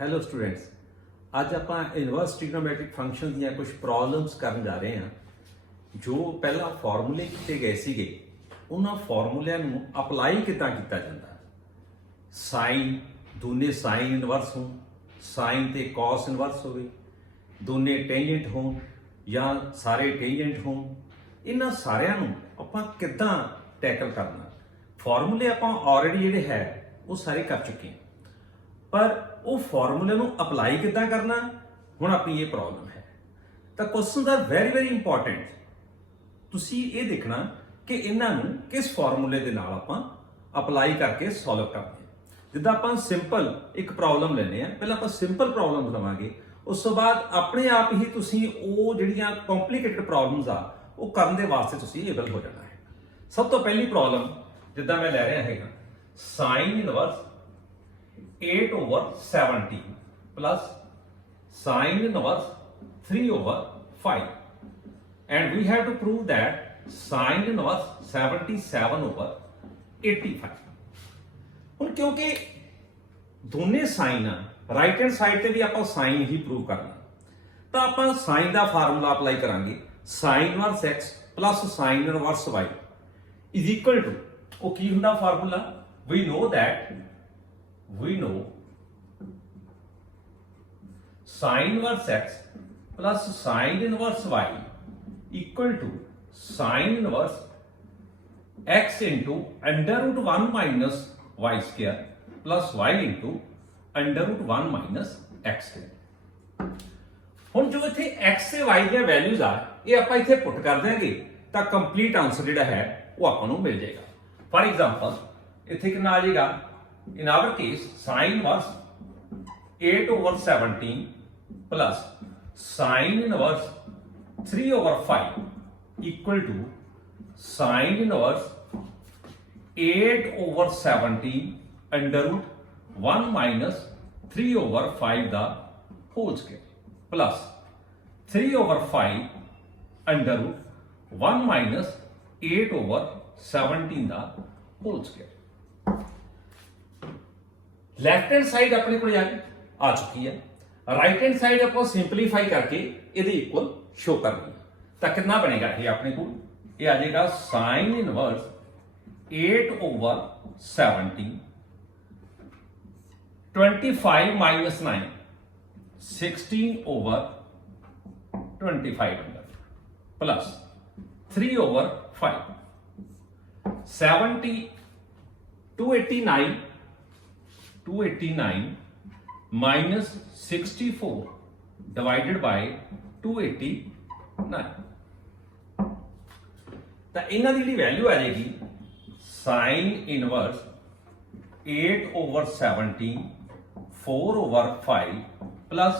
Hello students, ਅੱਜ ਆਪਾਂ inverse trigonometric function ਦੀਆਂ ਕੁਝ ਪ੍ਰੋਬਲਮਸ ਕਰਨ ਜਾ ਰਹੇ ਹਾਂ। ਜੋ ਪਹਿਲਾਂ ਫਾਰਮੂਲੇ ਕੀਤੇ ਗਏ ਸੀਗੇ ਉਹਨਾਂ ਫਾਰਮੂਲਿਆਂ ਨੂੰ ਅਪਲਾਈ ਕਿੱਦਾਂ ਕੀਤਾ ਜਾਂਦਾ। ਸਾਈਨ ਦੋਨੇ ਸਾਈਨ ਇਨਵਰਸ ਹੋਣ, ਸਾਈਨ ਤੇ ਕਾਸ ਇਨਵਰਸ ਹੋਵੇ, ਦੋਨੇ ਟੈਂਜੈਂਟ ਹੋਣ ਜਾਂ ਸਾਰੇ ਟੈਂਜੈਂਟ ਹੋਣ, ਇਹਨਾਂ ਸਾਰਿਆਂ ਨੂੰ ਆਪਾਂ ਕਿੱਦਾਂ ਟੈਕਲ ਕਰਨਾ। ਫਾਰਮੂਲੇ ਆਪਾਂ ਆਲਰੇਡੀ ਜਿਹੜੇ ਹੈ ਉਹ ਸਾਰੇ ਕਰ ਚੁੱਕੇ ਹਾਂ, ਪਰ ਉਹ ਫਾਰਮੂਲੇ ਨੂੰ ਅਪਲਾਈ ਕਿੱਦਾਂ ਕਰਨਾ ਹੁਣ ਆਪਣੀ ਇਹ ਪ੍ਰੋਬਲਮ ਹੈ। ਤਾਂ ਕੁਐਸਚਨਸ ਆਰ ਵੈਰੀ ਇੰਪੋਰਟੈਂਟ। ਤੁਸੀਂ ਇਹ ਦੇਖਣਾ ਕਿ ਇਹਨਾਂ ਨੂੰ ਕਿਸ ਫਾਰਮੂਲੇ ਦੇ ਨਾਲ ਆਪਾਂ ਅਪਲਾਈ ਕਰਕੇ ਸੋਲਵ ਕਰਦੇ ਹਾਂ। ਜਿੱਦਾਂ ਆਪਾਂ ਸਿੰਪਲ ਇੱਕ ਪ੍ਰੋਬਲਮ ਲੈਂਦੇ ਆ, ਪਹਿਲਾਂ ਆਪਾਂ ਸਿੰਪਲ ਪ੍ਰੋਬਲਮ ਲਵਾਂਗੇ, ਉਸ ਤੋਂ ਬਾਅਦ ਆਪਣੇ ਆਪ ਹੀ ਤੁਸੀਂ ਉਹ ਜਿਹੜੀਆਂ ਕੰਪਲਿਕੇਟਡ ਪ੍ਰੋਬਲਮਸ ਆ ਉਹ ਕਰਨ ਦੇ ਵਾਸਤੇ ਤੁਸੀਂ ਏਬਲ ਹੋ ਜਾਣਾ ਹੈ। ਸਭ ਤੋਂ ਪਹਿਲੀ ਪ੍ਰੋਬਲਮ ਜਿੱਦਾਂ ਮੈਂ ਲੈ ਰਿਹਾ ਹੈਗਾ, sign inverse 8/17 plus sine inverse 3/5, and we have to prove that sine inverse 77/85। ਹੁਣ ਕਿਉਂਕਿ ਦੋਨੇ ਸਾਈਨ ਆ, ਰਾਈਟ ਹੈਂਡ ਸਾਈਡ ਤੇ ਵੀ ਆਪਾਂ ਸਾਈਨ ਹੀ ਪ੍ਰੂਵ ਕਰਨਾ, ਤਾਂ ਆਪਾਂ ਸਾਈਨ ਦਾ ਫਾਰਮੂਲਾ ਅਪਲਾਈ ਕਰਾਂਗੇ। Sign inverse x plus sign inverse y is equal to, ਉਹ ਕੀ ਹੁੰਦਾ formula? we know sine inverse x plus sine inverse y equal to sine inverse x into under root 1 minus y square plus y into under root 1 minus x square। ਹੁਣ ਜੋ ਇੱਥੇ x ਤੇ y ਦੀਆਂ values ਆ ਇਹ ਆਪਾਂ ਇੱਥੇ ਪੁੱਟ ਕਰ ਦਿਆਂਗੇ ਤਾਂ ਕੰਪਲੀਟ ਆਨਸਰ ਜਿਹੜਾ ਹੈ ਉਹ ਆਪਾਂ ਨੂੰ ਮਿਲ ਜਾਏਗਾ। ਫॉर एग्जांपल ਇੱਥੇ ਕਿੰਨਾ ਆ ਜਾਏਗਾ? In our case, sine inverse 8/17 plus sine inverse 3/5 equal to sine inverse 8/17 under root 1 minus 3/5 the whole square plus 3/5 under root 1 minus 8/17 the whole square। Left hand side ਆਪਣੇ ਕੋਲ ਆ ਚੁੱਕੀ ਹੈ, ਰਾਈਟ ਹੈਂਡ ਸਾਈਡ ਆਪਾਂ simplify ਕਰਕੇ ਇਹਦੇ equal show ਕਰਨੀ ਹੈ। ਤਾਂ ਕਿੰਨਾ ਬਣੇਗਾ ਇਹ ਆਪਣੇ ਕੋਲ? ਇਹ ਆ ਜਾਏਗਾ sign inverse 8/17 25 minus 9 16/25 plus 3/5 70 289 minus 64 divided by 289। ਤਾਂ ਇਹਨਾਂ ਦੀ ਜਿਹੜੀ ਵੈਲਿਊ ਆ ਜਾਏਗੀ sin inverse 8/17 4/5 plus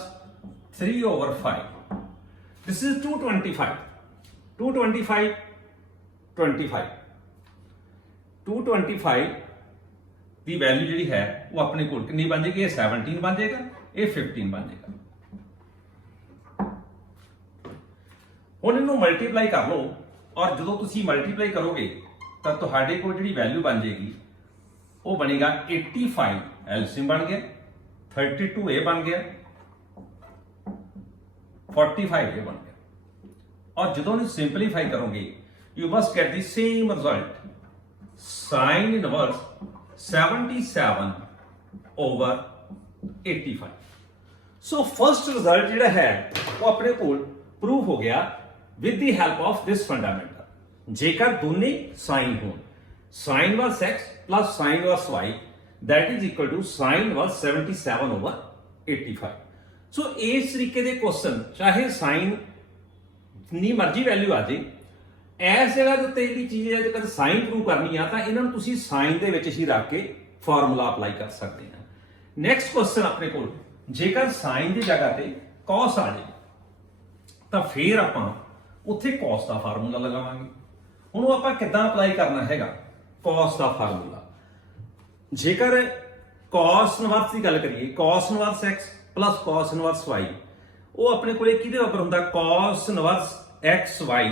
3/5। this is 225 the value ਜਿਹੜੀ ਹੈ ਉਹ ਆਪਣੇ ਕੋਲ ਕਿੰਨੀ ਬਣ ਜਾਏਗੀ? ਇਹ 17 ਬਣ ਜਾਏਗਾ, ਇਹ 15 ਬਣ ਜਾਏਗਾ। ਹੁਣ ਇਹਨੂੰ ਮਲਟੀਪਲਾਈ ਕਰ ਲਓ, ਔਰ ਜਦੋਂ ਤੁਸੀਂ ਮਲਟੀਪਲਾਈ ਕਰੋਗੇ ਤਾਂ ਤੁਹਾਡੇ ਕੋਲ ਜਿਹੜੀ ਵੈਲਿਊ ਬਣ ਜਾਏਗੀ ਉਹ ਬਣੇਗਾ 85 ਐਲਸੀਐਮ ਬਣ ਗਿਆ, 32 ਇਹ ਬਣ ਗਿਆ, 45 ਇਹ ਬਣ ਗਿਆ। ਔਰ ਜਦੋਂ ਇਹਨੂੰ ਸਿੰਪਲੀਫਾਈ ਕਰੋਗੇ you must get the same result, sign inverse 77/85। So first result ਜਿਹੜਾ ਹੈ ਉਹ ਆਪਣੇ ਕੋਲ ਪ੍ਰੂਵ ਹੋ ਗਿਆ with the help of this fundamental. ਜੇਕਰ ਦੋਨੇ ਸਾਈਨ ਹੋਣ, sign inverse x plus sign inverse y that is equal to sign inverse 77/85। ਸੋ ਇਸ ਤਰੀਕੇ ਦੇ ਕੁਐਸਚਨ ਚਾਹੇ ਸਾਈਨ ਜਿੰਨੀ ਮਰਜ਼ੀ ਵੈਲਿਊ ਆ ਜੇ, ਇਸ ਜਗ੍ਹਾ ਦੇ ਉੱਤੇ ਜਿਹੜੀ ਚੀਜ਼ ਹੈ ਜੇਕਰ ਸਾਈਨ ਪ੍ਰੂਵ ਕਰਨੀ ਆ ਤਾਂ ਇਹਨਾਂ ਨੂੰ ਤੁਸੀਂ ਸਾਈਨ ਦੇ ਵਿੱਚ ਹੀ ਰੱਖ ਕੇ ਫਾਰਮੂਲਾ ਅਪਲਾਈ ਕਰ ਸਕਦੇ ਆ। ਨੈਕਸਟ ਕੁਐਸਚਨ ਆਪਣੇ ਕੋਲ, ਜੇਕਰ ਸਾਈਨ ਦੀ ਜਗ੍ਹਾ ਤੇ cos ਆ ਜਾਏ ਤਾਂ ਫਿਰ ਆਪਾਂ ਉੱਥੇ cos ਦਾ ਫਾਰਮੂਲਾ ਲਗਾਵਾਂਗੇ। ਹੁਣ ਉਹ ਆਪਾਂ ਕਿੱਦਾਂ ਅਪਲਾਈ ਕਰਨਾ ਹੈਗਾ cos ਦਾ ਫਾਰਮੂਲਾ? ਜੇਕਰ cos ਇਨਵਰਸ ਦੀ ਗੱਲ ਕਰੀਏ, cos inverse x plus cos inverse y, ਉਹ ਆਪਣੇ ਕੋਲੇ ਕਿਹਦੇ ਬਰਾਬਰ ਹੁੰਦਾ? cos inverse xy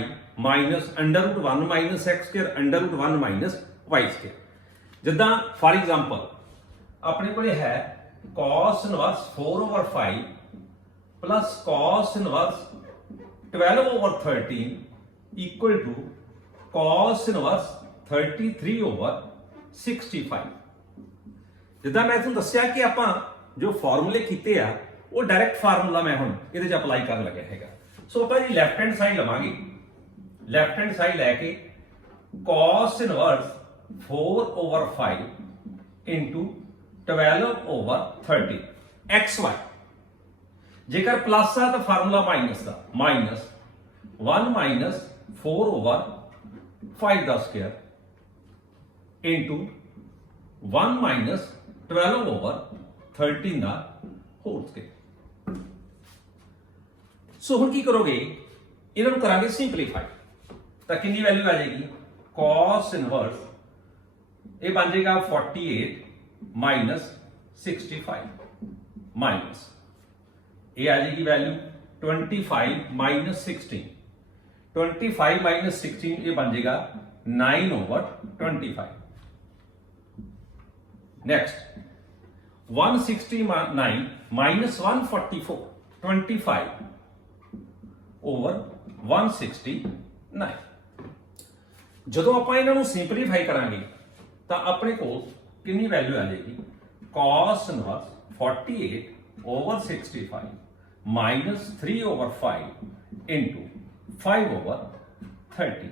minus under root 1 minus x square under root 1 minus y square। ਜਿੱਦਾਂ ਫॉर एग्जांपल ਆਪਣੇ ਕੋਲੇ ਹੈ cos inverse 4 over 5 plus cos inverse 12 over 13 equal to cos inverse 33 over 65। ਜਿੱਦਾਂ ਮੈਂ ਤੁਹਾਨੂੰ ਦੱਸਿਆ ਕਿ ਆਪਾਂ ਜੋ ਫਾਰਮੂਲੇ ਕੀਤੇ ਆ ਉਹ ਡਾਇਰੈਕਟ ਫਾਰਮੂਲਾ ਮੈਂ ਹੁਣ ਇਹਦੇ 'ਚ ਅਪਲਾਈ ਕਰਨ ਲੱਗਿਆ ਹੈਗਾ। ਸੋ ਆਪਾਂ ਜੀ ਲੈਫਟ ਹੈਂਡ ਸਾਈਡ ਲਵਾਂਗੇ, ਲੈਫਟ ਹੈਂਡ ਸਾਈਡ ਲੈ ਕੇ cos inverse 4 over 5 into 12 over 30 xy। जेकर प्लस आ तो फार्मूला माइनस का, माइनस 1 माइनस 4 over 5 का स्क्वायर इंटू 1 माइनस 12 over 13 का होल स्क्वायर। सो हुण की करोगे, इन्हों करांगे सिंपलीफाई, तो कितनी वैल्यू आ जाएगी cos इनवर्स ये बन जाएगा 48 माइनस 65 माइनस ये आ जाएगी वैल्यू 25 माइनस 16, 25 माइनस 16 ये बन जाएगा 9 over 25। Next 169 minus 144, 25 over 169। ਜਦੋਂ ਆਪਾਂ ਇਹਨਾਂ ਨੂੰ ਸਿੰਪਲੀਫਾਈ ਕਰਾਂਗੇ ਤਾਂ ਆਪਣੇ ਕੋਲ ਕਿੰਨੀ ਵੈਲਿਊ ਆ ਜਾਏਗੀ cos inverse 48 over 65 minus 3 over 5 into 5 over 30।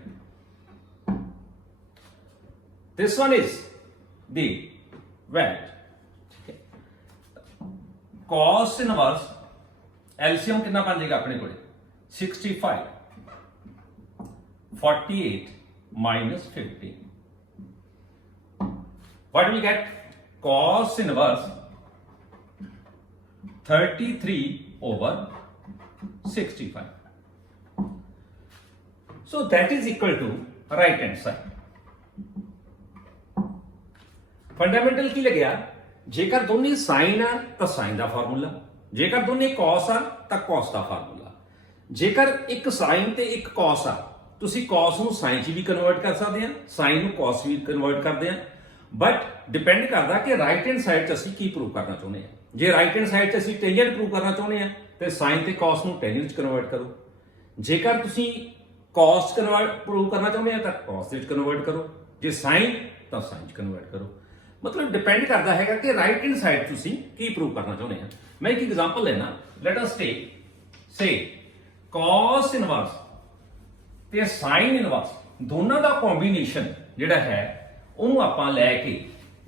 This one is the value। cos inverse LCM कितना बन जाएगा अपने को 65, 48 minus 15। What do we get? Cos inverse 33 over 65। So that is equal to right hand side। Fundamental की लग गया, जेकर दोनों साइन आ तो साइन का फार्मूला, जेकर दोनों कॉस आ तो कॉस का फार्मूला। जेकर एक साइन ते एक कॉस आ, ਤੁਸੀਂ cos ਨੂੰ sin ਚ ਵੀ ਕਨਵਰਟ ਕਰ ਸਕਦੇ ਆ, sin ਨੂੰ cos ਵੀ ਕਨਵਰਟ ਕਰਦੇ ਆ, ਬਟ ਡਿਪੈਂਡ ਕਰਦਾ ਕਿ ਰਾਈਟ ਹੈਂਡ ਸਾਈਡ 'ਚ ਅਸੀਂ ਕੀ ਪ੍ਰੂਵ ਕਰਨਾ ਚਾਹੁੰਦੇ ਆ। ਜੇ ਰਾਈਟ ਹੈਂਡ ਸਾਈਡ 'ਚ ਅਸੀਂ ਟੈਂਜੈਂਟ ਪ੍ਰੂਵ ਕਰਨਾ ਚਾਹੁੰਦੇ ਆ ਤੇ sin ਤੇ cos ਨੂੰ ਟੈਂਜੈਂਟ 'ਚ ਕਨਵਰਟ ਕਰੋ। ਜੇਕਰ ਤੁਸੀਂ cos ਕਨਵਰਟ ਪ੍ਰੂਵ ਕਰਨਾ ਚਾਹੁੰਦੇ ਆ ਤਾਂ cos ਦੇ ਵਿੱਚ ਕਨਵਰਟ ਕਰੋ, ਜੇ sin ਤਾਂ sin 'ਚ ਕਨਵਰਟ ਕਰੋ। ਮਤਲਬ ਡਿਪੈਂਡ ਕਰਦਾ ਹੈਗਾ ਕਿ ਰਾਈਟ ਹੈਂਡ ਸਾਈਡ ਤੁਸੀਂ ਕੀ ਪ੍ਰੂਵ ਕਰਨਾ ਚਾਹੁੰਦੇ ਆ। ਮੈਂ ਇੱਕ ਐਗਜ਼ਾਮਪਲ ਲੈਣਾ, ਲੈਟ ਅਸ ਟੇਕ ਸੇ cos ਇਨਵਰਸ ਤੇ ਸਾइन ਇਨਵਰਸ ਦੋਨਾਂ ਦਾ ਕੰਬੀਨੇਸ਼ਨ ਜਿਹੜਾ ਹੈ ਉਹਨੂੰ ਆਪਾਂ ਲੈ ਕੇ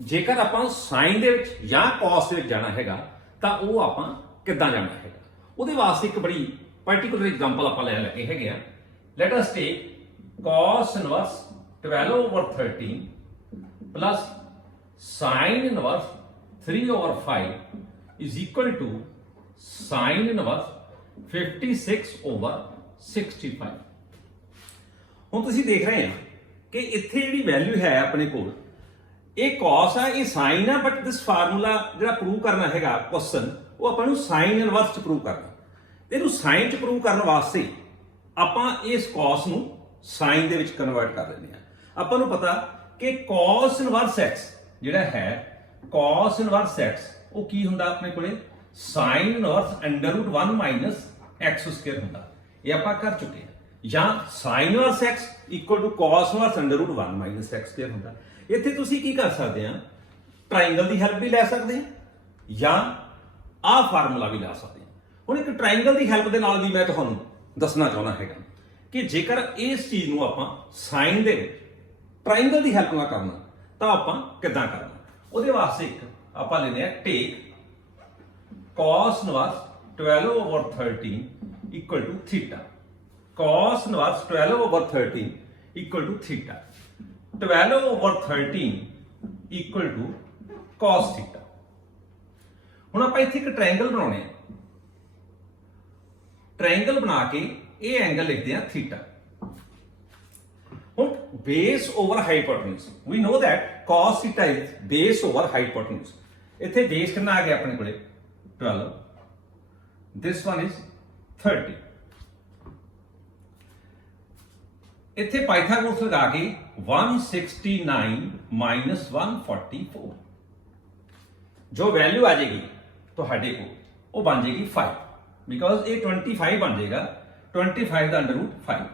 ਜੇਕਰ ਆਪਾਂ ਸਾइन ਦੇ ਵਿੱਚ ਜਾਂ cos ਦੇ ਵਿੱਚ ਜਾਣਾ ਹੈਗਾ ਤਾਂ ਉਹ ਆਪਾਂ ਕਿੱਦਾਂ ਜਾਣਾ ਹੈਗਾ, ਉਹਦੇ ਵਾਸਤੇ ਇੱਕ ਬੜੀ ਪਾਰਟਿਕੂਲਰ ਐਗਜ਼ਾਮਪਲ ਆਪਾਂ ਲੈ ਲੱਗੇ ਹੈਗੇ ਆ। Let us take cos inverse 12 over 13 plus sin inverse 3 over 5 is equal to sin inverse 56 over 65। ਹੁਣ ਤੁਸੀਂ ਦੇਖ ਰਹੇ ਆ ਕਿ ਇੱਥੇ ਜਿਹੜੀ ਵੈਲਿਊ ਹੈ ਆਪਣੇ ਕੋਲ ਇਹ cos ਆ, ਇਹ sin ਆ, ਬਟ ਦਿਸ ਫਾਰਮੂਲਾ ਜਿਹੜਾ ਪ੍ਰੂਵ ਕਰਨਾ ਹੈਗਾ ਕੁਐਸਚਨ ਉਹ ਆਪਾਂ ਨੂੰ sin ਇਨਵਰਸ ਚ ਪ੍ਰੂਵ ਕਰਨਾ। ਇਹਨੂੰ sin ਚ ਪ੍ਰੂਵ ਕਰਨ ਵਾਸਤੇ ਆਪਾਂ ਇਸ cos ਨੂੰ sin ਦੇ ਵਿੱਚ ਕਨਵਰਟ ਕਰ ਲੈਂਦੇ ਆ। ਆਪਾਂ ਨੂੰ ਪਤਾ ਕਿ cos ਇਨਵਰਸ x ਜਿਹੜਾ ਹੈ cos ਇਨਵਰਸ x ਉਹ ਕੀ ਹੁੰਦਾ ਆਪਣੇ ਕੋਲੇ sin inverse √1 minus x square ਹੁੰਦਾ। ਇਹ ਆਪਾਂ ਕਰ ਚੁੱਕੇ ਆ। ਜਾਂ sin inverse x equal to cos inverse √1 minus x square ਹੁੰਦਾ। ਇੱਥੇ ਤੁਸੀਂ ਕੀ ਕਰ ਸਕਦੇ ਆ, ਟ੍ਰਾਇੰਗਲ ਦੀ ਹੈਲਪ ਵੀ ਲੈ ਸਕਦੇ ਆ ਜਾਂ ਆਹ ਫਾਰਮੂਲਾ ਵੀ ਲਾ ਸਕਦੇ ਆ। ਹੁਣ ਇੱਕ ਟ੍ਰਾਇੰਗਲ ਦੀ ਹੈਲਪ ਦੇ ਨਾਲ ਵੀ ਮੈਂ ਤੁਹਾਨੂੰ ਦੱਸਣਾ ਚਾਹੁੰਦਾ ਹੈਗਾ ਕਿ ਜੇਕਰ ਇਸ ਚੀਜ਼ ਨੂੰ ਆਪਾਂ ਸਾइन ਦੇ ਵਿੱਚ ਟ੍ਰਾਇੰਗਲ ਦੀ ਹੈਲਪ ਨਾਲ ਕਰਨਾ ਤਾਂ ਆਪਾਂ ਕਿੱਦਾਂ ਕਰਨਾ। ਉਹਦੇ ਵਾਸਤੇ ਇੱਕ ਆਪਾਂ ਲੈਂਦੇ ਆ ਟੇਕ cos inverse 12 over 13 equal to theta। cos inverse 12 over 13 equal to theta। 12 over 13 equal to cos theta। ਹੁਣ ਆਪਾਂ ਇੱਥੇ ਇੱਕ ਟ੍ਰਾਇੰਗਲ ਬਣਾਉਣੇ ਆ। ਟ੍ਰਾਇੰਗਲ ਬਣਾ ਕੇ ਇਹ ਐਂਗਲ ਲਿਖਦੇ ਆ ਥੀਟਾ। ਹੁਣ base over hypotenuse, we know that cos theta is base over hypotenuse। ਇੱਥੇ ਬੇਸ ਕਿੰਨਾ ਆ ਗਿਆ ਆਪਣੇ ਕੋਲੇ 12, this one is 30। ਇੱਥੇ ਪਾਈਥਾਗੋਰਸ ਲਗਾ ਕੇ 169 minus 144 ਜੋ ਵੈਲਿਊ ਆ ਜਾਏਗੀ ਤੁਹਾਡੇ ਕੋਲ ਉਹ ਬਣ ਜਾਏਗੀ 5 ਬਿਕੋਜ਼ ਇਹ 25 ਬਣ ਜਾਏਗਾ 25 ਦਾ ਅੰਡਰ ਰੂਟ 5।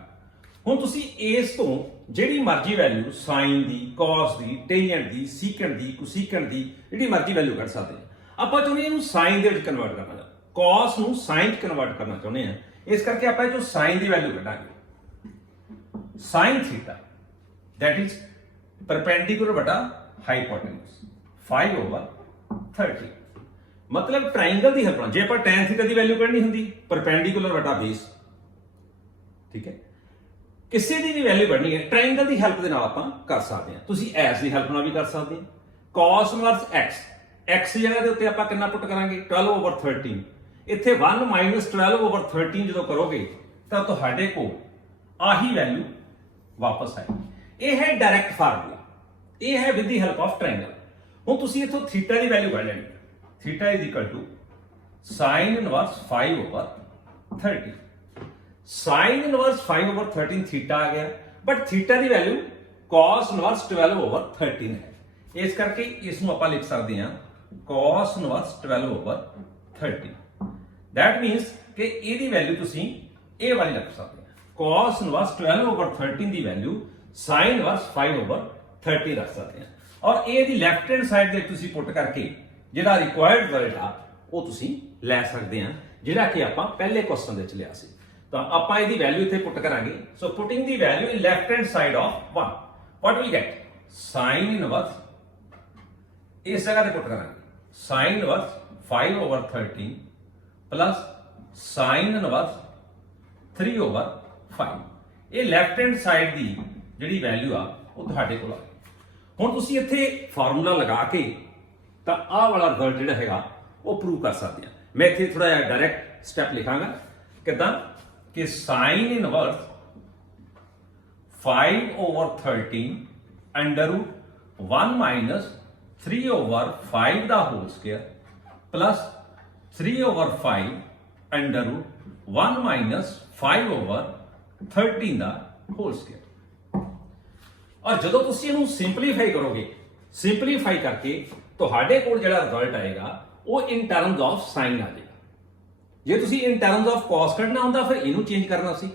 ਹੁਣ ਤੁਸੀਂ ਇਸ ਤੋਂ ਜਿਹੜੀ ਮਰਜ਼ੀ ਵੈਲਿਊ ਸਾਈਨ ਦੀ, cos ਦੀ, ਟੈਂਜੈਂਟ ਦੀ, ਸੀਕੈਂਟ ਦੀ, ਕੋਸੀਕੈਂਟ ਦੀ ਜਿਹੜੀ ਮਰਜ਼ੀ ਵੈਲਿਊ ਕੱਢ ਸਕਦੇ ਹਾਂ। ਆਪਾਂ ਚਾਹੁੰਦੇ ਇਹਨੂੰ ਸਾਈਨ ਦੇ ਵਿੱਚ ਕਨਵਰਟ ਕਰਨਾ, cos ਨੂੰ ਸਾਈਨ 'ਚ ਕਨਵਰਟ ਕਰਨਾ ਚਾਹੁੰਦੇ ਹਾਂ। ਇਸ ਕਰਕੇ ਆਪਾਂ ਇਹ ਚੋਂ ਸਾਈਨ ਦੀ ਵੈਲਿਊ ਕੱਢਾਂਗੇ। Sine theta that is perpendicular बटा hypotenuse 5/30। मतलब ट्राइंगल की हेल्प ਨਾਲ ਜੇ ਆਪਾਂ tan थीटा ਦੀ ਵੈਲਿਊ ਕੱਢਣੀ ਹੁੰਦੀ perpendicular बटा base, ठीक है, ਕਿਸੇ ਦੀ ਵੀ ਵੈਲਿਊ ਕੱਢਣੀ ਹੈ ਟ੍ਰਾਇੰਗਲ ਦੀ ਹੈਲਪ ਦੇ ਨਾਲ ਆਪਾਂ ਕਰ ਸਕਦੇ ਹਾਂ। ਤੁਸੀਂ ਐਸ ਦੀ ਹੈਲਪ ਨਾਲ ਵੀ ਕਰ ਸਕਦੇ ਹੋ। cos ਇਨਵਰਸ x, x ਦੀ ਜਗ੍ਹਾ ਦੇ ਉੱਤੇ ਆਪਾਂ ਕਿੰਨਾ ਪੁੱਟ ਕਰਾਂਗੇ 12/13। ਇੱਥੇ 1 - 12/13 ਜਦੋਂ ਕਰੋਗੇ ਤਾਂ ਤੁਹਾਡੇ ਕੋਲ ਆਹੀ ਵੈਲਿਊ ਵਾਪਸ ਆਏਗੀ। ਇਹ ਹੈ ਡਾਇਰੈਕਟ ਫਾਰਮੂਲਾ, ਇਹ ਹੈ with the help of triangle. ਹੁਣ ਤੁਸੀਂ ਇੱਥੋਂ ਥੀਟਾ ਦੀ ਵੈਲਿਊ ਕੱਢ ਲੈਣੀ। Theta is equal to sin inverse 5/30। sin inverse 5/13 theta ਆ ਗਿਆ, ਬਟ ਥੀਟਾ ਦੀ ਵੈਲਿਊ cos ਇਨਵਰਸ 12/13 ਹੈ। ਇਸ ਕਰਕੇ ਇਸ ਨੂੰ ਆਪਾਂ ਲਿਖ ਸਕਦੇ ਹਾਂ cos ਇਨਵਰਸ 12/13। that means ਕਿ ਇਹਦੀ ਵੈਲਿਊ ਤੁਸੀਂ ਇਹ ਵਾਲੀ ਰੱਖ ਸਕਦੇ ਹੋ। cos ਇਨਵਰਸ 12/13 ਦੀ ਵੈਲਿਊ sin ਇਨਵਰਸ 5/30 ਰੱਖ ਸਕਦੇ ਹਾਂ। ਔਰ ਇਹ ਦੀ ਲੈਫਟ ਹੈਂਡ ਸਾਈਡ ਦੇ ਤੁਸੀਂ ਪੁੱਟ ਕਰਕੇ ਜਿਹੜਾ ਰਿਕੁਆਇਰਡ ਰਿਜ਼ਲਟ ਆ ਉਹ ਤੁਸੀਂ ਲੈ ਸਕਦੇ ਆ, ਜਿਹੜਾ ਕਿ ਆਪਾਂ ਪਹਿਲੇ ਕੁਐਸਚਨ ਦੇ ਵਿੱਚ ਲਿਆ ਸੀ। ਤਾਂ ਆਪਾਂ ਇਹਦੀ ਵੈਲਿਊ ਇੱਥੇ ਪੁੱਟ ਕਰਾਂਗੇ। ਸੋ putting the value in left hand side of 1, what we get sin inverse ਇਸ ਜਗ੍ਹਾ ਤੇ ਪੁੱਟ ਕਰਾਂਗੇ sin inverse 5/13 plus sin inverse 3/5। ਇਹ ਲੈਫਟ ਹੈਂਡ ਸਾਈਡ ਦੀ ਜਿਹੜੀ ਵੈਲਿਊ ਆ ਉਹ ਤੁਹਾਡੇ ਕੋਲ ਆ ਗਈ। ਹੁਣ ਤੁਸੀਂ ਇੱਥੇ ਫਾਰਮੂਲਾ ਲਗਾ ਕੇ ਤਾਂ ਆਹ ਵਾਲਾ ਰਿਜ਼ਲਟ ਜਿਹੜਾ ਹੈਗਾ ਉਹ ਪ੍ਰੂਵ ਕਰ ਸਕਦੇ ਆ। ਮੈਂ ਇੱਥੇ ਥੋੜਾ ਜਿਹਾ ਡਾਇਰੈਕਟ ਸਟੈਪ ਲਿਖਾਂਗਾ। ਕਿਦਾਂ ਕਿ sin ਇਨਵਰਸ 5/13 ਅੰਡਰ ਰੂਟ 1 - 3/5 ਦਾ whole square plus 3/5 under root 1 - 5/13 ਦਾ ਹੋਲ ਸਕੁਅਰ। ਔਰ ਜਦੋਂ ਤੁਸੀਂ ਇਹਨੂੰ ਸਿੰਪਲੀਫਾਈ ਕਰੋਗੇ, ਸਿੰਪਲੀਫਾਈ ਕਰਕੇ ਤੁਹਾਡੇ ਕੋਲ ਜਿਹੜਾ ਰਿਜ਼ਲਟ ਆਏਗਾ ਉਹ ਇਨ ਟਰਮਸ ਆਫ ਸਾਈਨ ਆ ਜਾਏਗਾ। ਜੇ ਤੁਸੀਂ ਇਨ ਟਰਮਸ ਆਫ cos ਕੱਢਣਾ ਹੁੰਦਾ ਫਿਰ ਇਹਨੂੰ ਚੇਂਜ ਕਰਨਾ ਸੀ,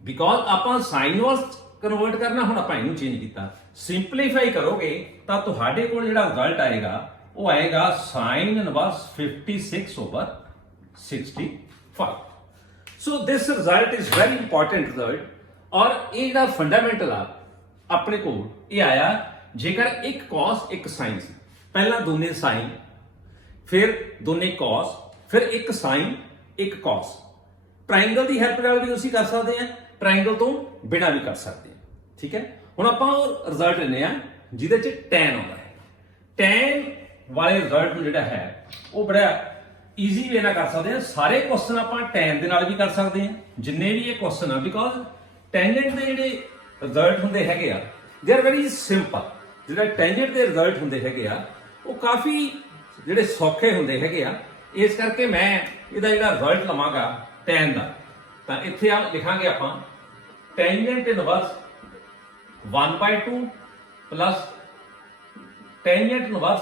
ਬਿਕੋਜ਼ ਆਪਾਂ ਸਾਈਨ ਇਨਵਰਸ ਕਨਵਰਟ ਕਰਨਾ, ਹੁਣ ਆਪਾਂ ਇਹਨੂੰ ਚੇਂਜ ਕੀਤਾ। ਸਿੰਪਲੀਫਾਈ ਕਰੋਗੇ ਤਾਂ ਤੁਹਾਡੇ ਕੋਲ ਜਿਹੜਾ ਰਿਜ਼ਲਟ ਆਏਗਾ ਉਹ ਆਏਗਾ sin inverse 56/65। So this result is very important result. ਔਰ ਇਹ ਜਿਹੜਾ ਫੰਡਾਮੈਂਟਲ ਆ ਆਪਣੇ ਕੋਲ ਇਹ ਆਇਆ ਜੇਕਰ ਇੱਕ cos ਇੱਕ sin ਸੀ। ਪਹਿਲਾਂ ਦੋਨੇ sin, ਫਿਰ ਦੋਨੇ cos, ਫਿਰ ਇੱਕ sin ਇੱਕ cos। ਟ੍ਰਾਇੰਗਲ ਦੀ ਹੈਲਪ ਨਾਲ ਵੀ ਤੁਸੀਂ ਕਰ ਸਕਦੇ ਆ, ਟ੍ਰਾਇੰਗਲ ਤੋਂ ਬਿਨਾਂ ਵੀ ਕਰ ਸਕਦੇ ਆ। ਠੀਕ ਹੈ, ਹੁਣ ਆਪਾਂ ਉਹ ਰਿਜ਼ਲਟ ਲੈਨੇ ਆ ਜਿਹਦੇ ਚ tan ਆਉਂਦਾ ਹੈ। tan ਵਾਲੇ ਰਿਜ਼ਲਟ ਨੂੰ ਜਿਹੜਾ ਹੈ ਉਹ ਬੜਾ ਈਜ਼ੀ ਵੇ ਨਾਲ ਕਰ ਸਕਦੇ ਆ। ਸਾਰੇ ਕੁਐਸਚਨ ਆਪਾਂ tan ਦੇ ਨਾਲ ਵੀ ਕਰ ਸਕਦੇ ਆ, ਜਿੰਨੇ ਵੀ ਇਹ ਕੁਐਸਚਨ ਆ, ਬਿਕੋਜ਼ ਟੈਂਜੈਂਟ ਦੇ ਜਿਹੜੇ ਰਿਜ਼ਲਟ ਹੁੰਦੇ ਹੈਗੇ ਆ ਦੇ ਆਰ ਵੈਰੀ ਸਿੰਪਲ। ਜਿਹੜਾ ਟੈਂਜੈਂਟ ਦੇ ਰਿਜ਼ਲਟ ਹੁੰਦੇ ਹੈਗੇ ਆ ਉਹ ਕਾਫੀ ਜਿਹੜੇ ਸੌਖੇ ਹੁੰਦੇ ਹੈਗੇ ਆ। ਇਸ ਕਰਕੇ ਮੈਂ ਇਹਦਾ ਜਿਹੜਾ ਰਿਜ਼ਲਟ ਲਵਾਂਗਾ tan ਦਾ, ਤਾਂ ਇੱਥੇ ਆ ਲਿਖਾਂਗੇ ਆਪਾਂ tangent inverse 1/2 plus tangent inverse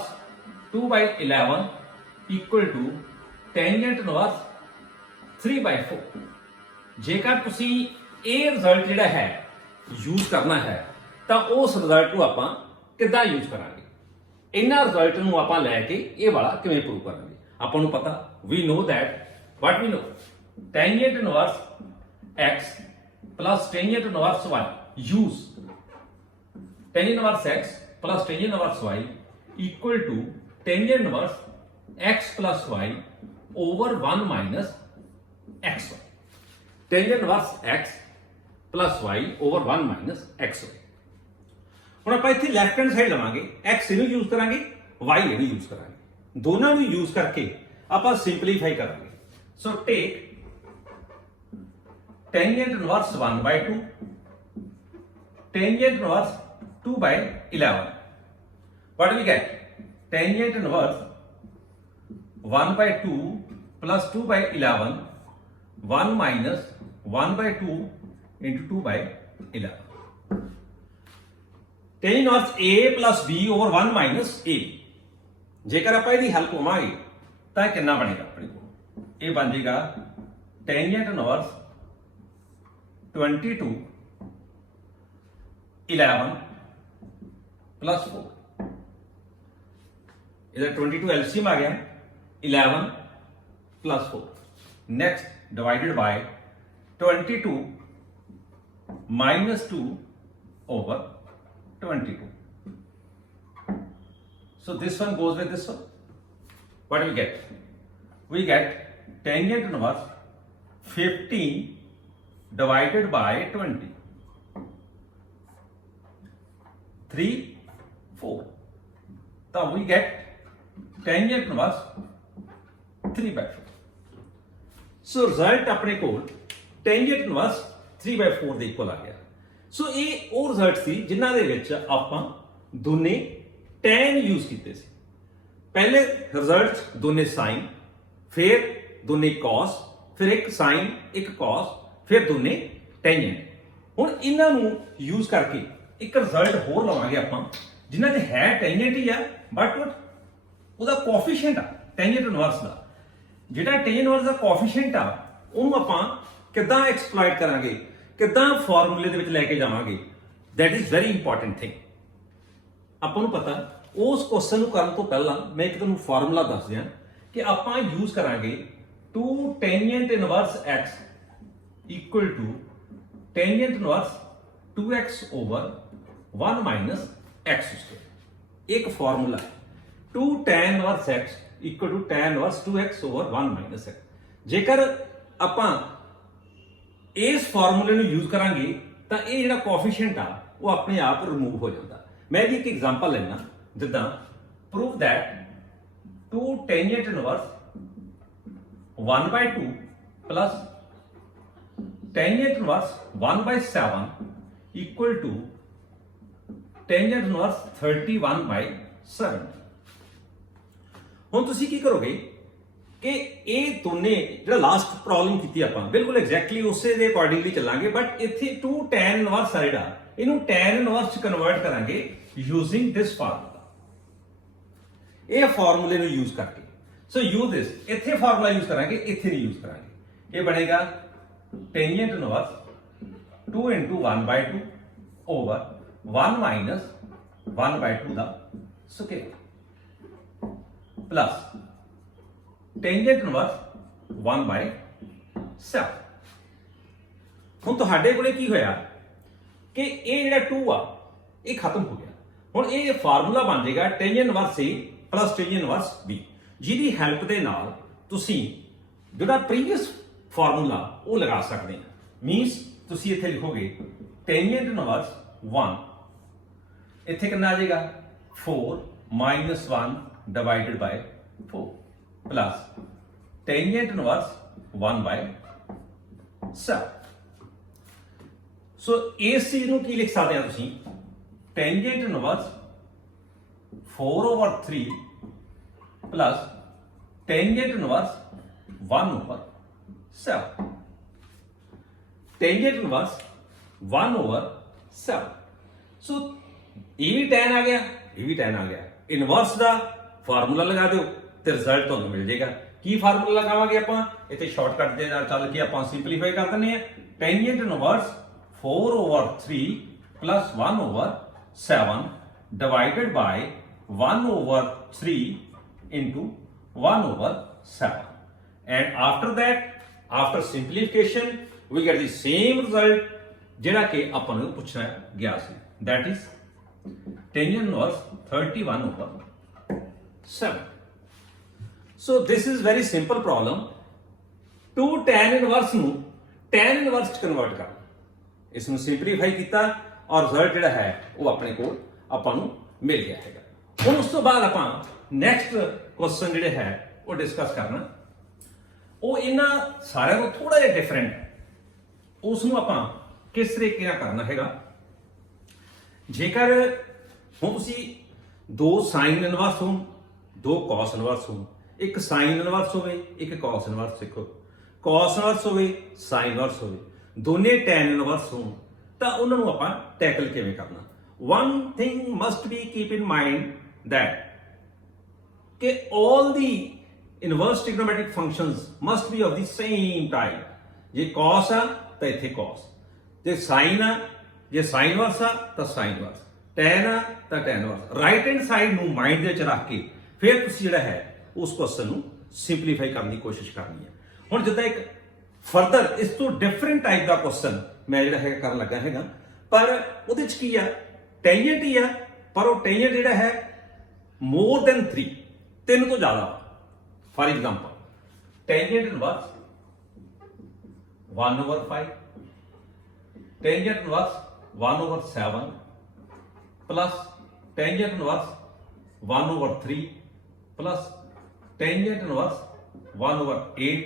2/11 equal to tangent inverse 3/4। ਜੇਕਰ ਤੁਸੀਂ ਇਹ ਰਿਜ਼ਲਟ ਜਿਹੜਾ ਹੈ ਯੂਜ਼ ਕਰਨਾ ਹੈ ਤਾਂ ਉਸ ਰਿਜ਼ਲਟ ਨੂੰ ਆਪਾਂ ਕਿੱਦਾਂ ਯੂਜ਼ ਕਰਾਂਗੇ, ਇਹਨਾਂ ਰਿਜ਼ਲਟ ਨੂੰ ਆਪਾਂ ਲੈ ਕੇ ਇਹ ਵਾਲਾ ਕਿਵੇਂ ਪ੍ਰੂਵ ਕਰਾਂਗੇ। ਆਪਾਂ ਨੂੰ ਪਤਾ, we know that what we know tangent inverse x plus tangent inverse y, use tangent inverse x plus tangent inverse y equal to tangent inverse x plus y over 1 minus xy. Tangent inverse x plus y over 1 minus xy. ਹੁਣ ਆਪਾਂ ਇੱਥੇ left hand side ਲਵਾਂਗੇ, x ਇਹਨੂੰ use ਕਰਾਂਗੇ, y ਇਹਨੂੰ use ਕਰਾਂਗੇ, ਦੋਨਾਂ ਨੂੰ ਯੂਜ਼ ਕਰਕੇ ਆਪਾਂ ਸਿੰਪਲੀਫਾਈ ਕਰਾਂਗੇ। ਸੋ ਟੇਕ tangent inverse 1/2, tangent inverse 2/11. What do we get? Tangent inverse 1/2 plus 2/11, 1 minus 1/2 into 2/11. Tangent inverse a plus b over 1 minus a. जेकर आप ਇਹਦੀ ਹੈਲਪ ਲਵਾਂਗੇ ਤਾਂ ਇਹ ਕਿੰਨਾ ਬਣੇਗਾ ਆਪਣੇ ਕੋਲ? ਇਹ ਬਣ ਜਾਏਗਾ tangent inverse 22 11 plus 4। इधर 22 LCM आ गया, 11 plus 4। Next divided by 22 minus 2 over 22। So this one goes with this one. What do we get? We get tangent inverse 15 divided by 20। 3 4। So we get tangent inverse 3/4। So result अपने कोल tangent inverse 3/4 ਦੇ equal ਆ ਗਿਆ। ਸੋ ਇਹ ਉਹ result ਸੀ ਜਿਨ੍ਹਾਂ ਦੇ ਵਿੱਚ ਆਪਾਂ ਦੋਨੇ tan ਯੂਜ਼ ਕੀਤੇ ਸੀ। ਪਹਿਲੇ ਰਿਜ਼ਲਟ ਦੋਨੇ sin, ਫਿਰ ਦੋਨੇ cos, ਫਿਰ ਇੱਕ sin ਇੱਕ cos, ਫਿਰ ਦੋਨੇ tangent। ਹੁਣ ਇਹਨਾਂ ਨੂੰ ਯੂਜ਼ ਕਰਕੇ ਇੱਕ ਰਿਜ਼ਲਟ ਹੋਰ ਲਵਾਂਗੇ ਆਪਾਂ ਜਿਨ੍ਹਾਂ 'ਚ ਹੈ tangent ਹੀ ਆ ਬਟ ਉਹਦਾ ਕੋਐਫੀਸ਼ੀਐਂਟ ਆ tangent ਇਨਵਰਸ ਦਾ। ਜਿਹੜਾ tangent ਇਨਵਰਸ ਦਾ ਕੋਐਫੀਸ਼ੀਐਂਟ ਆ ਉਹਨੂੰ ਆਪਾਂ ਕਿੱਦਾਂ ਐਕਸਪਲੋਇਟ ਕਰਾਂਗੇ, ਕਿੱਦਾਂ ਫਾਰਮੂਲੇ ਦੇ ਵਿੱਚ ਲੈ ਕੇ ਜਾਵਾਂਗੇ, that is very important thing. ਆਪਾਂ ਨੂੰ ਪਤਾ ਉਸ ਕੁਐਸਚਨ ਨੂੰ ਕਰਨ ਤੋਂ ਪਹਿਲਾਂ ਮੈਂ ਇੱਕ ਤੁਹਾਨੂੰ ਫਾਰਮੂਲਾ ਦੱਸ ਦਿਆਂ ਕਿ ਆਪਾਂ ਯੂਜ਼ ਕਰਾਂਗੇ 2 tangent inverse x equal to tangent inverse 2x over 1 minus x square। एक फॉर्मूला है 2 tan inverse x equal to tan inverse 2x over 1 minus x। जेकर ਆਪਾਂ ਇਸ ਫਾਰਮੂਲੇ ਨੂੰ ਯੂਜ਼ ਕਰਾਂਗੇ ਤਾਂ ਇਹ ਜਿਹੜਾ ਕੋਐਫੀਸ਼ੀਐਂਟ ਆ ਉਹ ਆਪਣੇ ਆਪ ਰਿਮੂਵ ਹੋ ਜਾਂਦਾ। ਮੈਂ ਵੀ ਇੱਕ ਐਗਜ਼ਾਮਪਲ ਲੈਣਾ, ਜਿੱਦਾਂ prove that 2 tangent inverse 1/2 plus tangent inverse 1/7 equal to tangent inverse 31/7। ਹੁਣ ਤੁਸੀਂ ਕੀ ਕਰੋਗੇ ਕਿ ਇਹ ਦੋਨੇ ਜਿਹੜਾ ਲਾਸਟ ਪ੍ਰੋਬਲਮ ਕੀਤੀ ਆਪਾਂ ਬਿਲਕੁਲ ਐਗਜ਼ੈਕਟਲੀ ਉਸੇ ਦੇ ਅਕੋਰਡਿੰਗਲੀ ਚੱਲਾਂਗੇ, ਬਟ ਇੱਥੇ 2 tan ਇਨਵਰਸ ਆ ਜਿਹੜਾ ਇਹਨੂੰ tan ਇਨਵਰਸ ਚ ਕਨਵਰਟ ਕਰਾਂਗੇ ਯੂਜ਼ਿੰਗ ਦਿਸ ਫਾਰਮੂਲਾ। ਇਹ ਫਾਰਮੂਲੇ ਨੂੰ ਯੂਜ਼ ਕਰਕੇ ਸੋ ਯੂਜ਼ ਦਿਸ, ਇੱਥੇ ਫਾਰਮੂਲਾ ਯੂਜ਼ ਕਰਾਂਗੇ, ਇੱਥੇ ਨਹੀਂ ਯੂਜ਼ ਕਰਾਂਗੇ। ਇਹ ਬਣੇਗਾ tangent inverse 2 into 1/2 over 1 minus 1/2 ਦਾ ਸਕੁਅਰ ਪਲੱਸ tangent inverse 1/7। ਹੁਣ ਤੁਹਾਡੇ ਕੋਲੇ ਕੀ ਹੋਇਆ ਕਿ ਇਹ ਜਿਹੜਾ 2 ਆ ਇਹ ਖਤਮ ਹੋ ਗਿਆ। ਹੁਣ ਇਹ ਫਾਰਮੂਲਾ ਬਣ ਜਾਏਗਾ tangent inverse A plus tangent inverse B, ਜਿਹਦੀ ਹੈਲਪ ਦੇ ਨਾਲ ਤੁਸੀਂ ਜਿਹੜਾ ਪ੍ਰੀਵੀਅਸ ਫਾਰਮੂਲਾ ਉਹ ਲਗਾ ਸਕਦੇ ਆ। ਮੀਨਸ ਤੁਸੀਂ ਇੱਥੇ ਲਿਖੋਗੇ tangent inverse 1, ਇੱਥੇ ਕਿੰਨਾ ਆ ਜਾਏਗਾ 4 minus 1 divided by 4 plus tangent inverse 1/7। ਸੋ ਇਸ ਚੀਜ਼ ਨੂੰ ਕੀ ਲਿਖ ਸਕਦੇ ਆ ਤੁਸੀਂ tangent inverse 4/3 plus tangent inverse 1/7। tangent inverse 1/7। ਸੋ ਇਹ ਵੀ tan ਆ ਗਿਆ, ਇਹ ਵੀ tan ਆ ਗਿਆ। ਇਨਵਰਸ ਦਾ ਫਾਰਮੂਲਾ ਲਗਾ ਦਿਓ ਤੇ ਰਿਜ਼ਲਟ ਤੁਹਾਨੂੰ ਮਿਲ ਜਾਏਗਾ। ਕੀ ਫਾਰਮੂਲਾ ਲਗਾਵਾਂਗੇ ਆਪਾਂ ਇੱਥੇ ਸ਼ਾਰਟਕਟ ਦੇ ਨਾਲ ਚੱਲ ਕੇ ਆਪਾਂ ਸਿੰਪਲੀਫਾਈ ਕਰ ਦਿੰਦੇ ਆ। tangent inverse 4/3 plus 1/7 divided by 1/3 into 1/7, and after that, after simplification we get the same result ਜਿਹੜਾ ਕਿ ਆਪਾਂ ਨੂੰ ਪੁੱਛਣਾ ਗਿਆ ਸੀ, that is tangent inverse 31/7। So this is very simple problem। 2 tan inverse ਨੂੰ tan inverse ਚ ਕਨਵਰਟ ਕਰ, ਇਸ ਨੂੰ ਸਿੰਪਲੀਫਾਈ ਕੀਤਾ ਔਰ ਰਿਜ਼ਲਟ ਜਿਹੜਾ ਹੈ ਉਹ ਆਪਣੇ ਕੋਲ ਆਪਾਂ ਨੂੰ ਮਿਲ ਗਿਆ ਹੈਗਾ। ਹੁਣ ਉਸ ਤੋਂ ਬਾਅਦ ਆਪਾਂ ਨੈਕਸਟ ਕੁਐਸਚਨ ਜਿਹੜੇ ਹੈ ਉਹ ਡਿਸਕਸ ਕਰਨਾ, ਉਹ ਇਹਨਾਂ ਸਾਰਿਆਂ ਤੋਂ ਥੋੜਾ ਜਿਹਾ ਡਿਫਰੈਂਟ ਹੈ। ਉਸ ਨੂੰ ਆਪਾਂ ਕਿਸ ਤਰੀਕੇ ਨਾਲ ਕਰਨਾ ਹੈਗਾ। ਜੇਕਰ ਹੁਣ ਤੁਸੀਂ 2 sin ਇਨਵਰਸ ਹੋਣ, 2 cos ਇਨਵਰਸ ਹੋਣ, ਇੱਕ sin ਇਨਵਰਸ ਹੋਵੇ, ਇੱਕ cos ਇਨਵਰਸ, ਦੇਖੋ cos ਇਨਵਰਸ ਹੋਵੇ, sin ਇਨਵਰਸ ਹੋਵੇ, ਦੋਨੇ tan ਇਨਵਰਸ ਹੋਣ, ਤਾਂ ਉਹਨਾਂ ਨੂੰ ਆਪਾਂ ਟੈਕਲ ਕਿਵੇਂ ਕਰਨਾ। One thing must be keep in mind that all the inverse trigonometric functions must be of the same type. ਜੇ cos ਆ ਤਾਂ ਇੱਥੇ cos, ਜੇ sin ਆ, ਜੇ sin ਇਨਵਰਸ ਆ ਤਾਂ sin ਇਨਵਰਸ, tan ਆ ਤਾਂ tan inverse. Right hand side ਨੂੰ ਮਾਈਂਡ ਦੇ ਵਿੱਚ ਰੱਖ ਕੇ ਫਿਰ ਤੁਸੀਂ ਜਿਹੜਾ ਹੈ ਉਸ ਕੁਐਸਚਨ ਨੂੰ ਸਿੰਪਲੀਫਾਈ ਕਰਨ ਦੀ ਕੋਸ਼ਿਸ਼ ਕਰਨੀ ਹੈ। ਹੁਣ ਜਿੱਦਾਂ ਇੱਕ ਫਰਦਰ ਇਸ ਤੋਂ ਡਿਫਰੈਂਟ ਟਾਈਪ ਦਾ ਕੁਐਸਚਨ ਮੈਂ ਜਿਹੜਾ ਹੈ ਕਰਨ ਲੱਗਾ ਹੈਗਾ, ਪਰ ਉਹਦੇ ਚ ਕੀ ਆ, ਟੈਂਜੈਂਟ ਹੀ ਆ, ਪਰ ਉਹ ਟੈਂਜੈਂਟ ਜਿਹੜਾ ਹੈ ਮੋਰ ਦੈਨ 3, 3 ਤੋਂ ਜ਼ਿਆਦਾ। For example tangent inverse 1/5, tangent inverse 1/7 plus tangent inverse 1/3 plus tangent inverse 1/8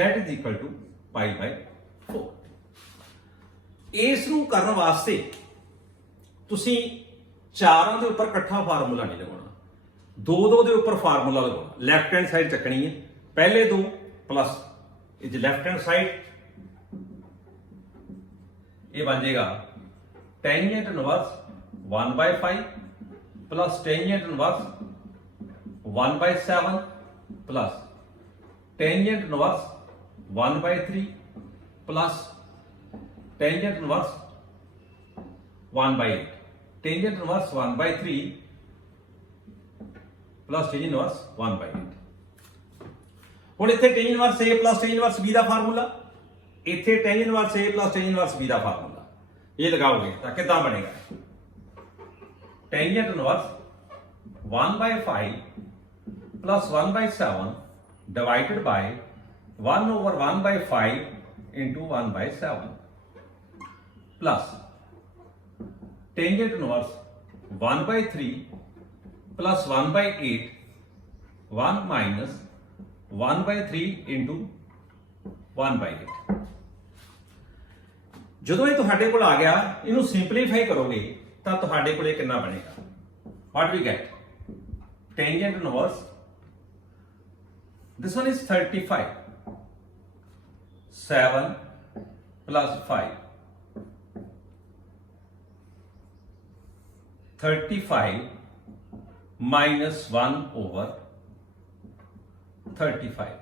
that is equal to pi/4। ਇਸ ਨੂੰ ਕਰਨ ਵਾਸਤੇ ਤੁਸੀਂ ਚਾਰਾਂ ਦੇ ਉੱਪਰ ਇਕੱਠਾ ਫਾਰਮੂਲਾ ਨਹੀਂ ਲਗਾਉਣਾ, ਦੋ ਦੇ ਉੱਪਰ ਫਾਰਮੂਲਾ ਲਗਾਉਣਾ। ਲੈਫਟ ਹੈਂਡ ਸਾਈਡ ਚੱਕਣੀ ਹੈ, ਪਹਿਲੇ ਦੋ ਪਲੱਸ ਇਹ ਲੈਫਟ ਹੈਂਡ ਸਾਈਡ ਇਹ ਬਣ ਜਾਏਗਾ tangent inverse 1/5 plus tangent inverse 1/7 plus tangent inverse 1/3 plus tangent inverse 1/8। tangent inverse 1/3 plus tangent inverse 1/8। ਹੁਣ ਇੱਥੇ tangent inverse A plus tangent inverse B the formula, ਇੱਥੇ tangent inverse A plus tangent inverse B the formula, ਇਹ ਲਗਾਓਗੇ ਤਾਂ ਕਿੱਦਾਂ ਬਣੇਗਾ? tangent inverse 1/5 plus 1/7 divided by 1/1/5 into 1/7 plus tangent inverse 1/3 plus 1/8 1 minus 1/3 into 1/8। ਜਦੋਂ ਇਹ ਤੁਹਾਡੇ ਕੋਲ ਆ ਗਿਆ, ਇਹਨੂੰ ਸਿੰਪਲੀਫਾਈ ਕਰੋਗੇ ਤਾਂ ਤੁਹਾਡੇ ਕੋਲ ਇਹ ਕਿੰਨਾ ਬਣੇਗਾ? what we get tangent inverse, this one is 35, 7 plus 5, 35 minus 1/35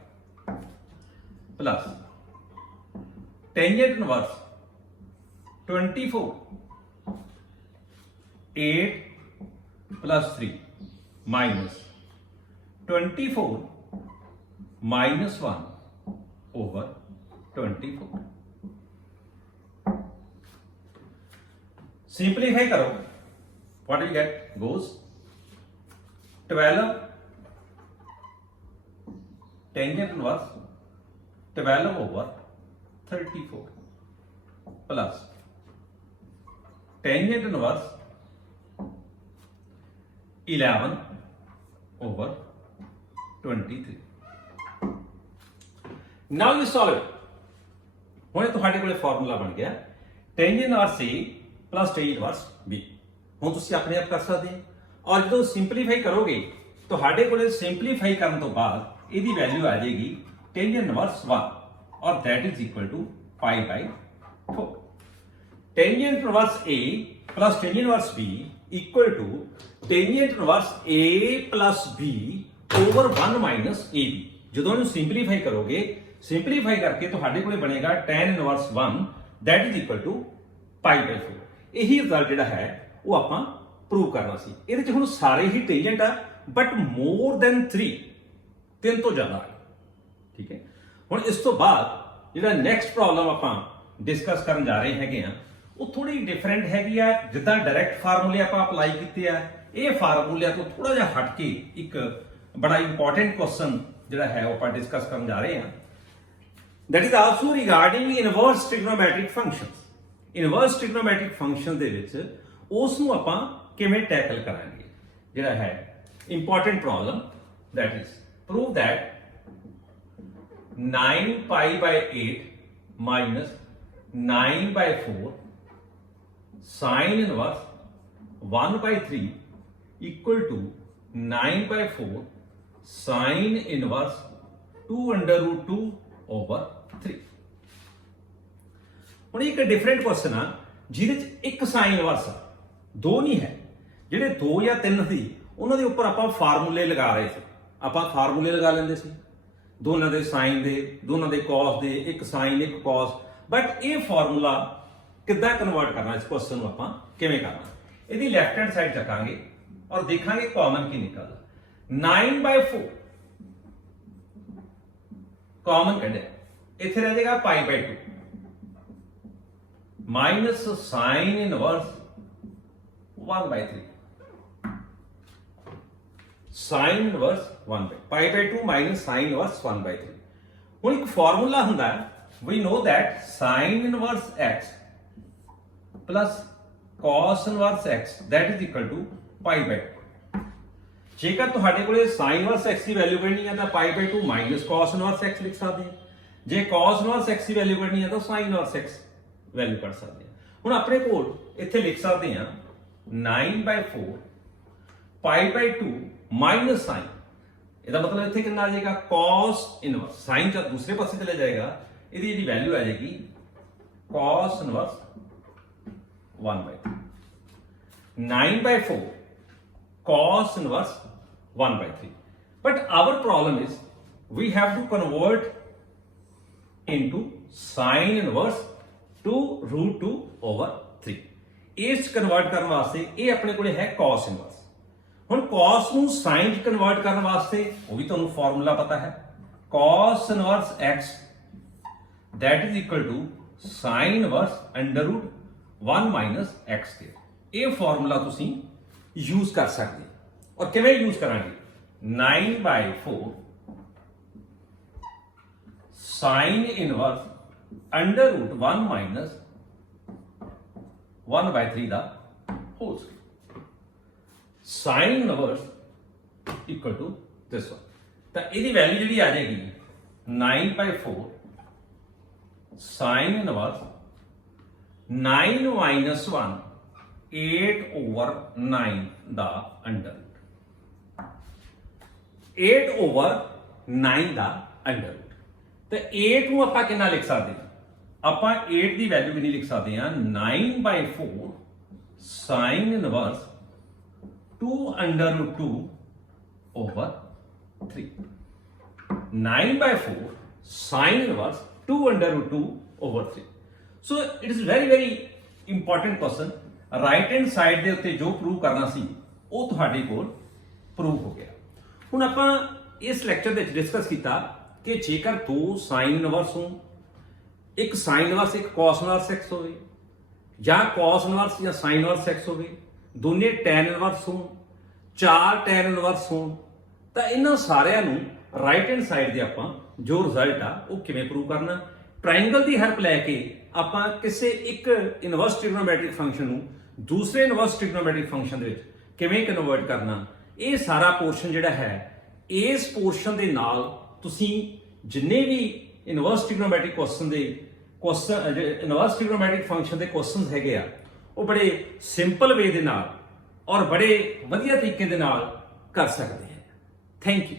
plus tangent inverse 24, 8 plus 3 minus 24 minus 1/24। Simplify करो, what do you get? Goes 12 tangent inverse 12/34 plus tangent inverse 11/23। Now you solve it। ਹੁਣ ਤੁਹਾਡੇ ਕੋਲੇ formula ਬਣ ਗਿਆ tangent inverse A plus tangent inverse B। ਹੁਣ ਤੁਸੀਂ ਆਪਣੇ ਆਪ ਕਰ ਸਕਦੇ ਹੋ, ਔਰ ਜਦੋਂ ਸਿੰਪਲੀਫਾਈ ਕਰੋਗੇ ਤੁਹਾਡੇ ਕੋਲੇ ਸਿੰਪਲੀਫਾਈ ਕਰਨ ਤੋਂ ਬਾਅਦ ਇਹਦੀ ਵੈਲਿਊ ਆ ਜਾਏਗੀ tangent inverse 1 ਔਰ that is equal to pi/4। tangent inverse A plus tangent inverse B equal to tangent inverse A plus B over 1 minus AB। ਜਦੋਂ ਇਹਨੂੰ ਸਿੰਪਲੀਫਾਈ ਕਰੋਗੇ, ਸਿੰਪਲੀਫਾਈ ਕਰਕੇ ਤੁਹਾਡੇ ਕੋਲੇ ਬਣੇਗਾ tan inverse 1 that is equal to pi/4। ਇਹੀ result ਜਿਹੜਾ ਹੈ ਉਹ ਆਪਾਂ ਪ੍ਰੂਵ ਕਰਨਾ ਸੀ। ਇਹਦੇ ਚ ਹੁਣ ਸਾਰੇ ਹੀ ਟੇਂਜੈਂਟ ਆ ਬਟ ਮੋਰ ਦੈਨ 3 ਤੋਂ ਜ਼ਿਆਦਾ ਹੈ। ਠੀਕ ਹੈ, ਹੁਣ ਇਸ ਤੋਂ ਬਾਅਦ ਜਿਹੜਾ ਨੈਕਸਟ ਪ੍ਰੋਬਲਮ ਆਪਾਂ ਡਿਸਕਸ ਕਰਨ ਜਾ ਰਹੇ ਹੈਗੇ ਆ ਉਹ ਥੋੜੀ ਡਿਫਰੈਂਟ ਹੈਗੀ ਆ। ਜਿੱਦਾਂ ਡਾਇਰੈਕਟ ਫਾਰਮੂਲੇ ਆਪਾਂ ਅਪਲਾਈ ਕੀਤੇ ਆ, ਇਹ ਫਾਰਮੂਲਿਆਂ ਤੋਂ ਥੋੜਾ ਜਿਹਾ ਹਟ ਕੇ ਇੱਕ ਬੜਾ ਇੰਪੋਰਟੈਂਟ ਕੁਐਸਚਨ ਜਿਹੜਾ ਹੈ ਉਹ ਆਪਾਂ ਡਿਸਕਸ ਕਰਨ ਜਾ ਰਹੇ ਆ। that is also regarding inverse trigonometric functions। Inverse trigonometric function ਦੇ ਵਿੱਚ ਉਸ ਨੂੰ ਆਪਾਂ ਕਿਵੇਂ ਟੈਕਲ ਕਰਾਂਗੇ? ਜਿਹੜਾ ਹੈ important problem, that is prove that 9π/8 minus 9/4 sin inverse 1/3 equal to 9/4 sin inverse 2√2/3। ਹੁਣ ਇੱਕ ਡਿਫਰੈਂਟ ਕੁਐਸਚਨ ਆ ਜਿਹਦੇ ਚ ਇੱਕ ਸਾਈਨ ਇਨਵਰਸ ਆ, ਦੋ ਨਹੀਂ ਹੈ। ਜਿਹੜੇ 2 ਜਾਂ 3 ਸੀ ਉਹਨਾਂ ਦੇ ਉੱਪਰ ਆਪਾਂ ਫਾਰਮੂਲੇ ਲਗਾ ਰਹੇ ਸੀ। ਆਪਾਂ ਫਾਰਮੂਲੇ ਲਗਾ ਲੈਂਦੇ ਸੀ, ਦੋਨਾਂ ਦੇ ਸਾਈਨ ਦੇ, ਦੋਨਾਂ ਦੇ cos ਦੇ, ਇੱਕ ਸਾਈਨ ਇੱਕ cos। ਬਟ ਇਹ ਫਾਰਮੂਲਾ ਕਿੱਦਾਂ ਕਨਵਰਟ ਕਰਨਾ, ਇਸ ਕੁਐਸਚਨ ਨੂੰ ਆਪਾਂ ਕਿਵੇਂ ਕਰਨਾ, ਇਹਦੀ ਲੈਫਟ ਹੈਂਡ ਸਾਈਡ ਚੱਕਾਂਗੇ ਔਰ ਦੇਖਾਂਗੇ ਕਾਮਨ ਕੀ ਨਿਕਲਦਾ। 9/4 ਕਾਮਨ ਕੱਢਿਆ, ਇੱਥੇ ਰਹਿ ਜਾਏਗਾ π/2 minus sine inverse 1/3 sine inverse 1/2 π/2 minus sine inverse 1/3। ਹੁਣ ਇੱਕ ਫਾਰਮੂਲਾ ਹੁੰਦਾ ਹੈ, we know that sin inverse x plus cos inverse x that is equal to π/2। ਜੇਕਰ ਤੁਹਾਡੇ ਕੋਲੇ sin inverse x ਦੀ ਵੈਲਿਊ ਕੱਢਣੀ ਹੈ ਤਾਂ π/2 ਮਾਈਨਸ cos inverse x ਲਿਖ ਸਕਦੇ ਹਾਂ। ਜੇ cos inverse x ਦੀ ਵੈਲਿਊ ਕੱਢਣੀ ਹੈ ਤਾਂ sin inverse x ਵੈਲਿਊ ਕੱਢ ਸਕਦੇ ਹਾਂ। ਹੁਣ ਆਪਣੇ ਕੋਲ ਇੱਥੇ ਲਿਖ ਸਕਦੇ ਹਾਂ 9/4 π/2 ਮਾਈਨਸ sin, ਇਹਦਾ ਮਤਲਬ ਇੱਥੇ ਕਿੰਨਾ ਆ ਜਾਏਗਾ cos inverse, sin ਜਦ ਦੂਸਰੇ ਪਾਸੇ ਚਲੇ ਜਾਏਗਾ, ਇਹਦੀ ਜਿਹੜੀ ਵੈਲਿਊ ਆ ਜਾਏਗੀ cos inverse 1/3। 9/4 cos inverse 1/3। But our problem is we have to convert into sin inverse to √2/3। ਇਸ ਕਨਵਰਟ ਕਰਨ ਵਾਸਤੇ ਇਹ ਆਪਣੇ ਕੋਲੇ ਹੈ cos inverse। ਹੁਣ cos ਨੂੰ sin ਚ ਕਨਵਰਟ ਕਰਨ ਵਾਸਤੇ ਉਹ ਵੀ ਤੁਹਾਨੂੰ ਫਾਰਮੂਲਾ ਪਤਾ ਹੈ, cos inverse x that is equal to sin inverse √1 minus x square। ਇਹ ਫਾਰਮੂਲਾ ਤੁਸੀਂ ਯੂਜ਼ ਕਰ ਸਕਦੇ ਹੋ। ਔਰ ਕਿਵੇਂ ਯੂਜ਼ ਕਰਾਂਗੇ, 9/4 sin inverse √1 minus 1/3 the whole square। sin inverse equal to this one। ਤਾਂ ਇਹਦੀ ਵੈਲਿਊ ਜਿਹੜੀ ਆ ਜਾਏਗੀ 9/4 sin inverse 9 minus 1 8/9 ਦਾ ਅੰਡਰ ਰੂਟ, 8/9 ਦਾ ਅੰਡਰ ਰੂਟ। ਤੇ 8 ਨੂੰ ਆਪਾਂ ਕਿੰਨਾ ਲਿਖ ਸਕਦੇ ਹਾਂ, ਆਪਾਂ 8 ਦੀ ਵੈਲਿਊ ਵੀ ਨਹੀਂ ਲਿਖ ਸਕਦੇ ਹਾਂ 9/4 sin inverse 2/2/3। 9/4 sin inverse 2/2/3। So it is very important question। Right hand side ਦੇ ਉੱਤੇ ਜੋ ਪ੍ਰੂਵ ਕਰਨਾ ਸੀ ਉਹ ਤੁਹਾਡੇ ਕੋਲ ਪ੍ਰੂਵ ਹੋ ਗਿਆ। ਹੁਣ ਆਪਾਂ ਇਸ ਲੈਕਚਰ ਵਿੱਚ ਡਿਸਕਸ ਕੀਤਾ ਕਿ ਜੇਕਰ ਦੋ ਸਾਈਨ ਇਨਵਰਸ ਹੋਣ, ਇੱਕ ਸਾਈਨ ਇਨਵਰਸ ਇੱਕ cos ਇਨਵਰਸ x ਹੋਵੇ, ਜਾਂ cos ਇਨਵਰਸ ਜਾਂ sin ਇਨਵਰਸ x ਹੋਵੇ, ਦੋਨੇ tan ਇਨਵਰਸ ਹੋਣ, ਚਾਰ tan ਇਨਵਰਸ ਹੋਣ, ਤਾਂ ਇਹਨਾਂ ਸਾਰਿਆਂ ਨੂੰ ਰਾਈਟ ਹੈਂਡ ਸਾਈਡ ਦੇ ਆਪਾਂ ਜੋ ਰਿਜ਼ਲਟ ਆ ਉਹ ਕਿਵੇਂ ਪ੍ਰੂਵ ਕਰਨਾ, ਟ੍ਰਾਇੰਗਲ ਦੀ ਹੈਲਪ ਲੈ ਕੇ ਆਪਾਂ ਕਿਸੇ ਇੱਕ ਇਨਵਰਸ ਟ੍ਰਿਗਨੋਮੈਟ੍ਰਿਕ ਫੰਕਸ਼ਨ ਨੂੰ ਦੂਸਰੇ ਇਨਵਰਸ ਟ੍ਰਿਗਨੋਮੈਟ੍ਰਿਕ ਫੰਕਸ਼ਨ ਦੇ ਵਿੱਚ ਕਿਵੇਂ ਕਨਵਰਟ ਕਰਨਾ, ਇਹ ਸਾਰਾ ਪੋਰਸ਼ਨ ਜਿਹੜਾ ਹੈ, ਇਸ ਪੋਰਸ਼ਨ ਦੇ ਨਾਲ ਤੁਸੀਂ ਜਿੰਨੇ ਵੀ ਇਨਵਰਸ ਟ੍ਰਿਗਨੋਮੈਟ੍ਰਿਕ ਇਨਵਰਸ ਟ੍ਰਿਗਨੋਮੈਟ੍ਰਿਕ ਫੰਕਸ਼ਨ ਦੇ ਕੁਐਸਚਨਸ ਹੈਗੇ ਆ, ਉਹ ਬੜੇ ਸਿੰਪਲ ਵੇ ਦੇ ਨਾਲ ਔਰ ਬੜੇ ਵਧੀਆ ਤਰੀਕੇ ਦੇ ਨਾਲ ਕਰ ਸਕਦੇ ਆ। Thank you.